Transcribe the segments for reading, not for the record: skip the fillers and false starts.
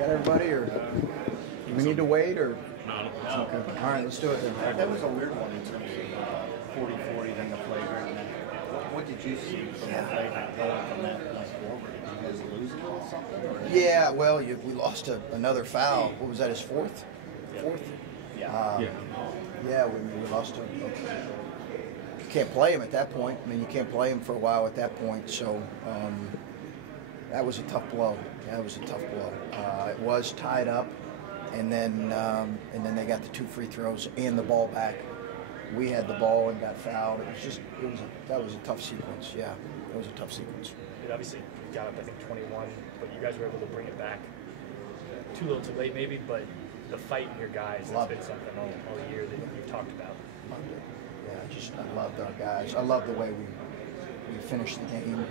got everybody, or do we need to wait, or? No. Okay. All right, let's do it then. That was a weird one in terms of 40-40, then the flagrant. What did you see from the flagrant going from that point forward? Did you guys lose a little something? Or? Yeah, well, we lost another foul. What was that, his fourth? Fourth? Yeah. Yeah, we lost a you can't play him at that point. I mean, you can't play him for a while at that point, so that was a tough blow. It was tied up, and then they got the 2 free throws and the ball back. We had the ball and got fouled. That was a tough sequence. Yeah, it was a tough sequence. It obviously got up, I think, 21, but you guys were able to bring it back. Too little, too late, maybe, but the fight in your guys has been something all year that you've talked about. Loved it. Yeah, I loved our guys. I loved the way we finished the game.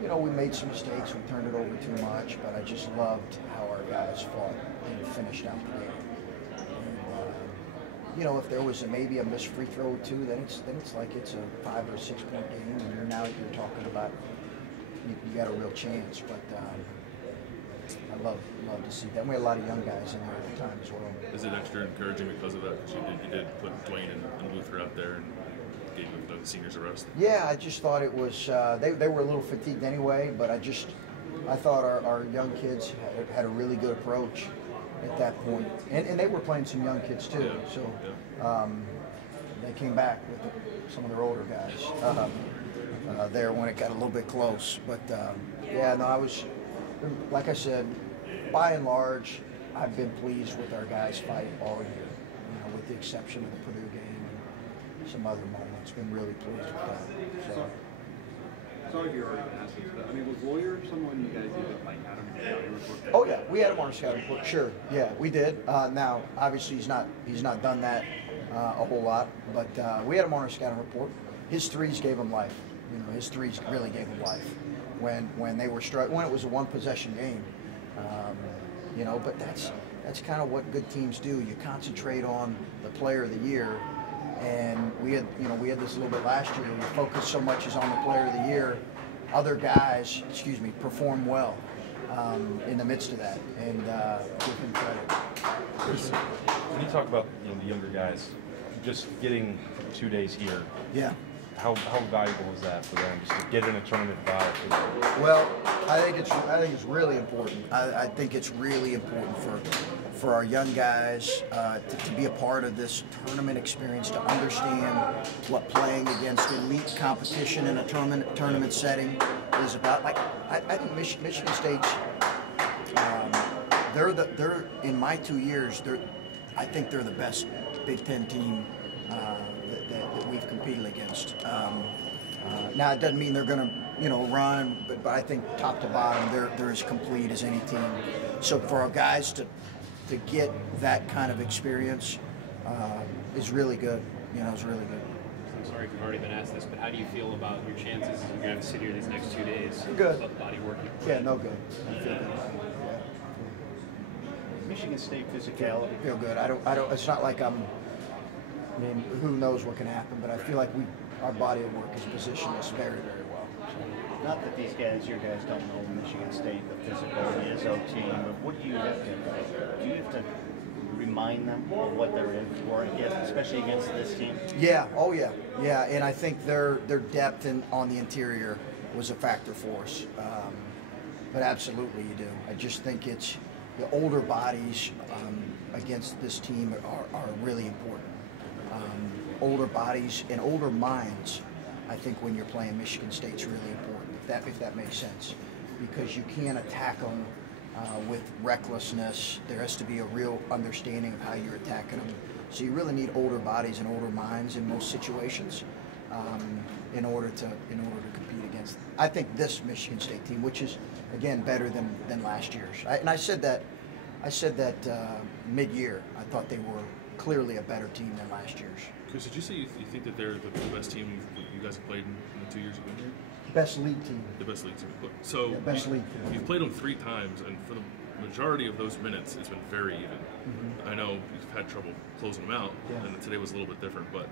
We made some mistakes. We turned it over too much, but I just loved how our guys fought and finished out the game. And, if there was maybe a missed free throw or two, then it's like it's a 5 or 6 point game, and now you're talking about you got a real chance. But I love to see that. We had a lot of young guys in there at the time as well. Is it extra encouraging because of that? Because you did put Dwayne and Luther out there and gave the seniors a rest. Yeah, I just thought it was they were a little fatigued anyway, but I thought our young kids had a really good approach at that point, and they were playing some young kids too. Yeah. So they came back with some of their older guys there when it got a little bit close. But I was, like I said, by and large, I've been pleased with our guys' fight all year, with the exception of the Purdue game and some other moments. Been really pleased with that. So. Sorry if you're already asked this, but was Lawyer someone you guys either had him in the scouting report? Oh yeah, we had him on our scouting report. Sure, yeah, we did. Now, obviously, he's not done that a whole lot, but we had him on our scouting report. His threes gave him life. His threes really gave him life when they were when it was a 1-possession game. But that's kind of what good teams do. You concentrate on the player of the year. And we had this a little bit last year. We focused so much as on the player of the year. Other guys, perform well in the midst of that, and give him credit. Chris, when you talk about the younger guys, just getting 2 days here. Yeah. How valuable is that for them just to get in a tournament vibe? Well, I think it's really important. I think it's really important for our young guys to be a part of this tournament experience, to understand what playing against elite competition in a tournament setting is about. Like I think Michigan State's they're in my 2 years. I think they're the best Big Ten team that we've competed against. Now it doesn't mean they're going to run, but I think top to bottom they're as complete as any team. So for our guys to get that kind of experience is really good. It's really good. I'm sorry if you've already been asked this, but how do you feel about your chances as you're going to sit here these next 2 days? Good. Body work. Yeah, no good. I feel good. Michigan State physicality. I feel good. I don't. It's not like who knows what can happen, but I feel like our body of work has positioned us very, very well. So. Not that these guys, your guys, don't know Michigan State, the physical ISO team, but what do you have to remind them of what they're in for, especially against this team? Yeah. Oh yeah. Yeah. And I think their depth on the interior was a factor for us. But absolutely, you do. I just think it's the older bodies against this team are really important. Older bodies and older minds, I think when you're playing Michigan State's really important, if that makes sense, because you can't attack them with recklessness. There has to be a real understanding of how you're attacking them. So you really need older bodies and older minds in most situations in order to compete against. I think this Michigan State team, which is again better than last year's. I said that mid-year. I thought they were clearly a better team than last year's. Chris, did you say you think that they're the best team you guys have played in the 2 years you've been here? Best league team. The best league team. So best league team. You've played them 3 times, and for the majority of those minutes, it's been very even. Mm-hmm. I know you've had trouble closing them out, and today was a little bit different, but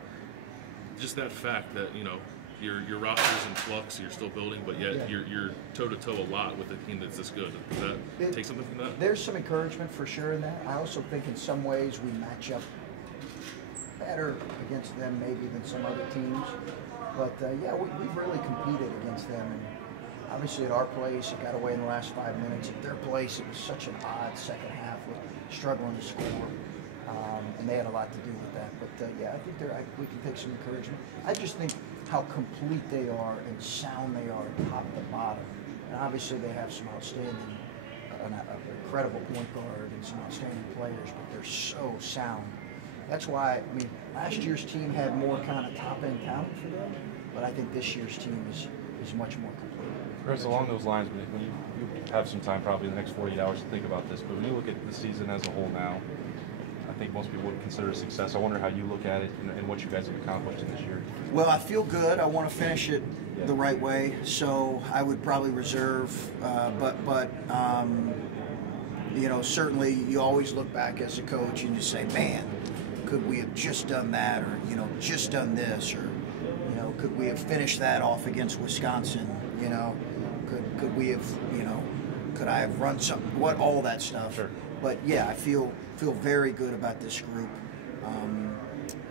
just that fact that, your roster's in flux, you're still building, but yet you're toe-to-toe a lot with a team that's this good. Does that take something from that? There's some encouragement for sure in that. I also think in some ways we match up better against them maybe than some other teams. But yeah, we've really competed against them. And obviously at our place, it got away in the last 5 minutes. At their place, it was such an odd second half with struggling to score. And they had a lot to do with that. But yeah, I think we can take some encouragement. I just think how complete they are and sound they are top to bottom. And obviously they have some outstanding, an incredible point guard and some outstanding players, but they're so sound. That's why, I mean, last year's team had more kind of top-end talent for them, but I think this year's team is much more complete. Chris, along those lines, when you have some time probably in the next 48 hours to think about this, but when you look at the season as a whole now, I think most people would consider it a success. I wonder how you look at it and what you guys have accomplished in this year. Well, I feel good. I want to finish it the right way, so I would probably reserve. But you know, certainly you always look back as a coach and you say, man, could we have just done that, or you know, just done this, or you know, could we have finished that off against Wisconsin? You know, could we have, you know, could I have run something? What all that stuff. Sure. But yeah, I feel very good about this group.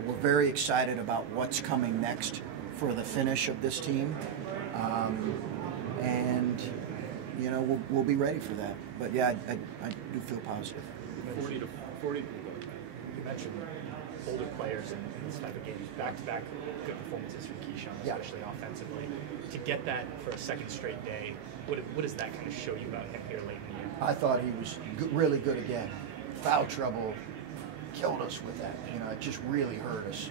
We're very excited about what's coming next for the finish of this team, and you know we'll be ready for that. But yeah, I do feel positive. 40 to 40. You mentioned older players in this type of games, back-to-back good performances from Keyshawn, especially offensively. To get that for a second straight day, what does that kind of show you about him here late in the year? I thought he was really good again. Foul trouble killed us with that. You know, it just really hurt us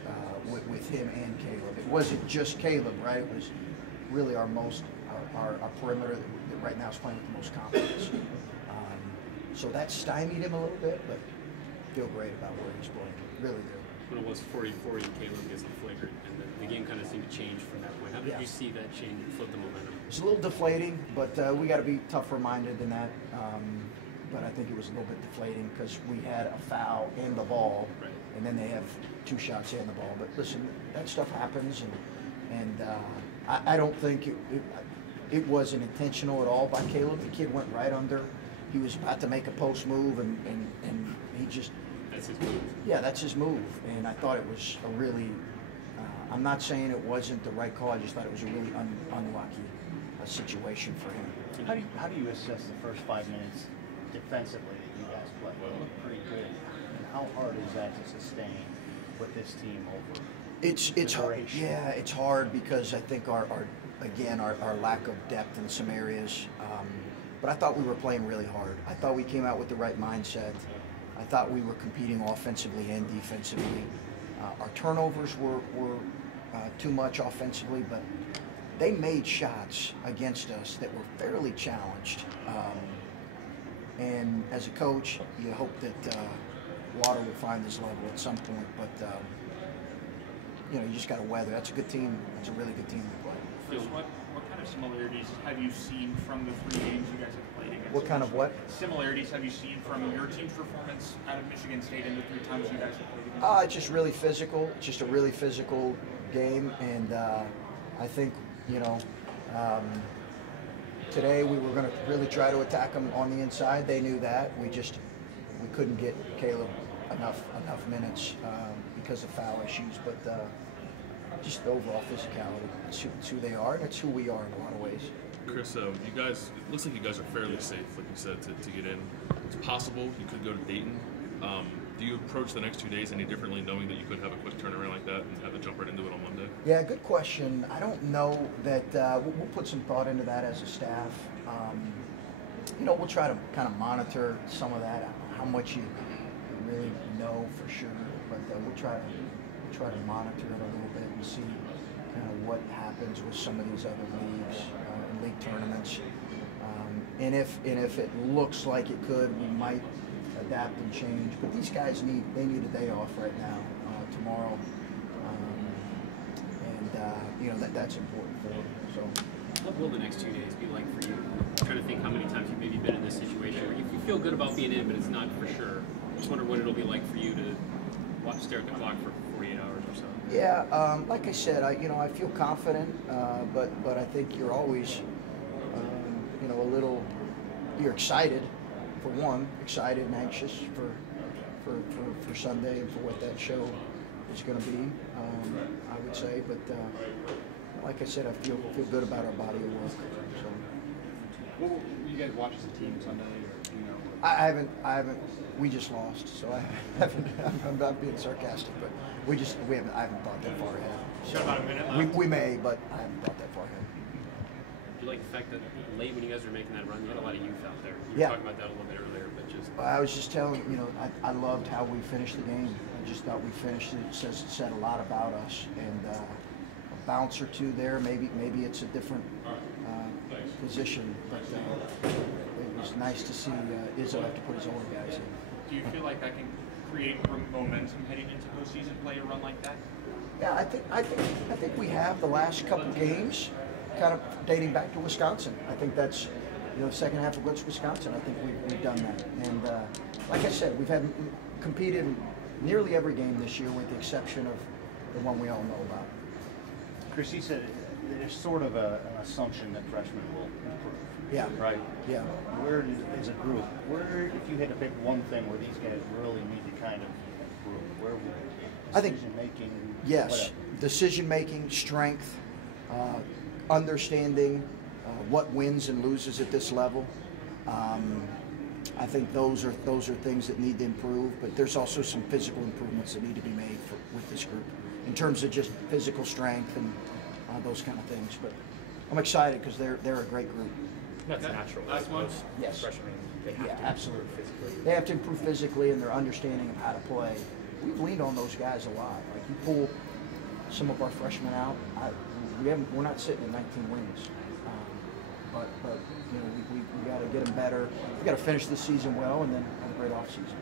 with him and Caleb. It wasn't just Caleb, right? It was really our perimeter that right now is playing with the most confidence. So that stymied him a little bit, but feel great about where he's playing. Really do. When it was 40-40, Caleb gets the flagrant, and the game kind of seemed to change from that point. How did you see that change and flip the momentum? It's a little deflating, but we got to be tougher-minded than that. But I think it was a little bit deflating because we had a foul and the ball, and then they have 2 shots and the ball. But listen, that stuff happens, and I don't think it wasn't intentional at all by Caleb. The kid went right under. He was about to make a post move, and he just. That's his move. Yeah, that's his move, and I thought it was a really. I'm not saying it wasn't the right call. I just thought it was a really unlucky situation for him. How do you assess the first 5 minutes defensively that you guys played? It looked pretty good. And how hard is that to sustain with this team over? It's hard. Yeah, it's hard because I think our lack of depth in some areas. But I thought we were playing really hard. I thought we came out with the right mindset. I thought we were competing offensively and defensively. Our turnovers were too much offensively, but they made shots against us that were fairly challenged. And as a coach, you hope that Water will find this level at some point, but you know, you just got to weather. That's a good team. That's a really good team to play. Chris, what kind of similarities have you seen from the 3 games you guys have played against? What kind of what? Similarities have you seen from your team's performance out of Michigan State in the 3 times you guys have played against? It's just really physical. Just a really physical game, and I think, you know, today we were going to really try to attack them on the inside. They knew that. We couldn't get Caleb enough minutes because of foul issues, but just the overall physicality. It's who they are, and it's who we are in a lot of ways. Chris, you guys, it looks like you guys are fairly safe, like you said, to get in. It's possible you could go to Dayton. Do you approach the next 2 days any differently, knowing that you could have a quick turnaround like that and have to jump right into it on Monday? Yeah, good question. I don't know that we'll put some thought into that as a staff. You know, we'll try to kind of monitor some of that, how much you really know for sure, but we'll try to monitor it a little bit and see kind of what happens with some of these other leagues and league tournaments. And if it looks like it could, we might adapt and change. But these guys need a day off right now, tomorrow, and you know that's important for them. So, what will the next 2 days be like for you? I'm trying to think how many times you've maybe been in this situation where you feel good about being in, but it's not for sure. I just wonder what it'll be like for you to stare at the clock for 48 hours. or so? Yeah, like I said, I feel confident, but I think you're always, you're excited, for one, excited and anxious for Sunday and for what that show is going to be, I would say. But like I said, I feel good about our body of work. So. What will you guys watch as a team Sunday, or you know? I haven't. We just lost, so I haven't. I'm not being sarcastic, but I haven't thought that far ahead. Got about a minute left. We may, but I haven't thought that far ahead. Do you like the fact that late when you guys were making that run, you had a lot of youth out there? You were Yeah. talking about that a little bit earlier, but just I was just telling I loved how we finished the game. I just thought we finished it. It said a lot about us, and a bounce or two there. Maybe it's a different position, but it was nice to see Izzo have to put his older guys in. Do you feel like that can create momentum heading into postseason play, a run like that? Yeah, I think we have the last couple games, kind of dating back to Wisconsin. I think that's the second half against Wisconsin. I think we've done that, and like I said, we've had competed in nearly every game this year, with the exception of the one we all know about. Chris, you said there's sort of an assumption that freshmen will improve. Yeah. Right? Yeah. Where, as a group, if you had to pick one thing where these guys really need to kind of improve, where would I think decision making? yes, whatever? decision making, strength, understanding what wins and loses at this level. I think those are things that need to improve, but there's also some physical improvements that need to be made with this group in terms of just physical strength and those kind of things. But I'm excited because they're a great group. That's natural. Last one. Most Yes. freshmen, they have Yeah, to absolutely. improve physically. They have to improve physically and their understanding of how to play. We've leaned on those guys a lot. Like, you pull some of our freshmen out, we're not sitting at 19 wins. But we got to get them better. We got to finish the season well and then have a great off season.